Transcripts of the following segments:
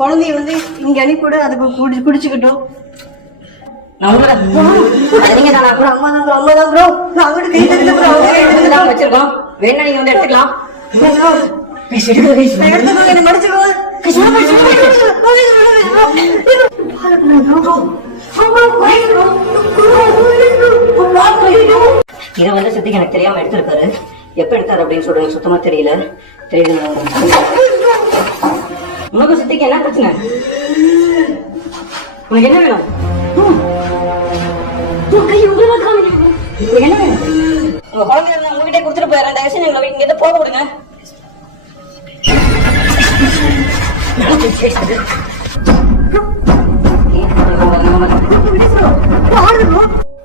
குழந்தைய வந்து இங்க அனுப்பிவிட அதை குடிச்சுக்கிட்டோம். வச்சிருக்கோம் வேணா நீங்க வந்து எடுத்துக்கலாம். இதை வந்து சித்திக்கு எனக்கு தெரியாம எடுத்திருக்காரு. எப்ப எடுத்தாரு அப்படின்னு சொல்றீங்க சுத்தமா தெரியல. உனக்கு சித்திக்கு என்ன பிரச்சனை? உனக்கு என்ன வேணும்? என்ன வேணும்? உங்க குழந்தை உங்ககிட்ட கொடுத்துட்டு போயிடறேன். தயவுசெய்து எங்களை இங்க இருந்து போக விடுங்க.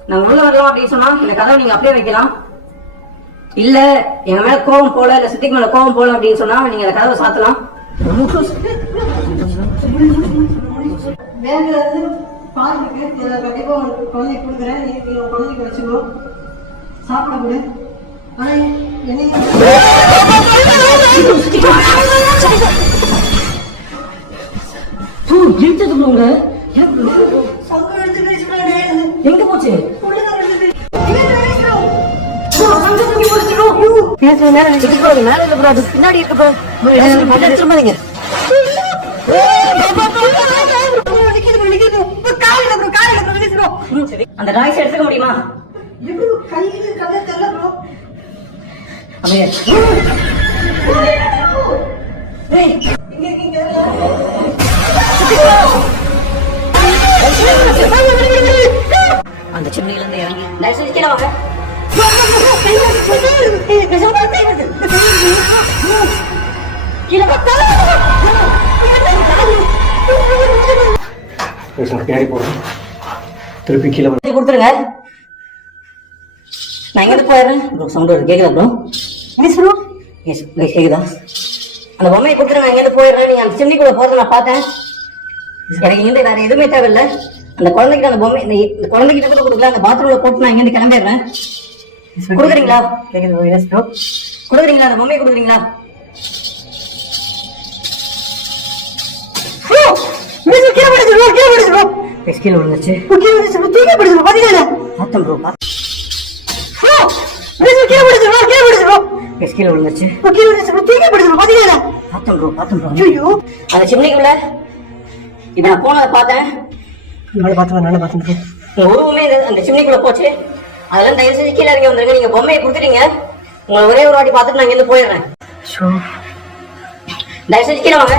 நான் உள்ள வரலாம் அப்படின்னு சொன்னா இந்த கதவை நீங்க அப்படியே வைக்கலாம். இல்ல எங்க மேல கோவம் போல இல்ல சித்திக்கு மேல கோவம் போல அப்படின்னு சொன்னா நீங்க அந்த கதவை சாத்தலாம். பேங்க்ல இருந்து பால் இருக்கு, கண்டிப்பா குழந்தை கொடுக்குறேன். நீங்க குழந்தைக்கு வச்சுக்கோ, சாப்பிட கூட. ஆனா எங்க போச்சு? பின்னாடி இருக்க அந்த ராய்ஸ் எடுத்துக்க முடியுமா? அந்த சிம்னில இருந்து இறங்கி வாங்க. திருப்பி கீழே கொடுத்துருங்க. நான் எங்க போயிடுறேன். சவுண்ட் வருது, கேக்குதா ப்ரோ? என்ன சொல்லுவோம்? கேக்குதா? அந்த பொம்மையை கொடுத்துருங்க, நான் எங்க போயிடுறேன். நீங்க அந்த சிம்னிக்குள்ள போறதை நான் பார்த்தேன். எனக்கு இங்க வேற எதுவுமே தேவையில்லை. அந்த குழந்தைகிட்ட அந்த பொம்மை இந்த குழந்தைகிட்ட கூட கொடுக்கல. அந்த பாத்ரூம்ல போட்டு நான் இங்க கிளம்பிடுறேன். கொடுக்குறீங்களா? கொடுக்குறீங்களா? அந்த பொம்மையை கொடுக்குறீங்களா? கீழே விழுந்துச்சு. பார்த்தேன் ப்ரோ. கீழே விழுந்துச்சு. பார்த்தேன் ப்ரோ. அந்த சிம்னிக்குள்ள இப்ப நான் போனதை பார்த்தேன். உருவமே அந்த சிம்னிக்குள்ள போச்சு. அதெல்லாம் தயவு செஞ்சு கீழே இறங்கி வந்துருங்க. நீங்க பொம்மையை கொடுத்துட்டீங்க. உங்களை ஒரே ஒரு வாட்டி பார்த்துட்டு நான் இங்க இருந்து போயிடுறேன். தயவு செஞ்சு கீழே வாங்க.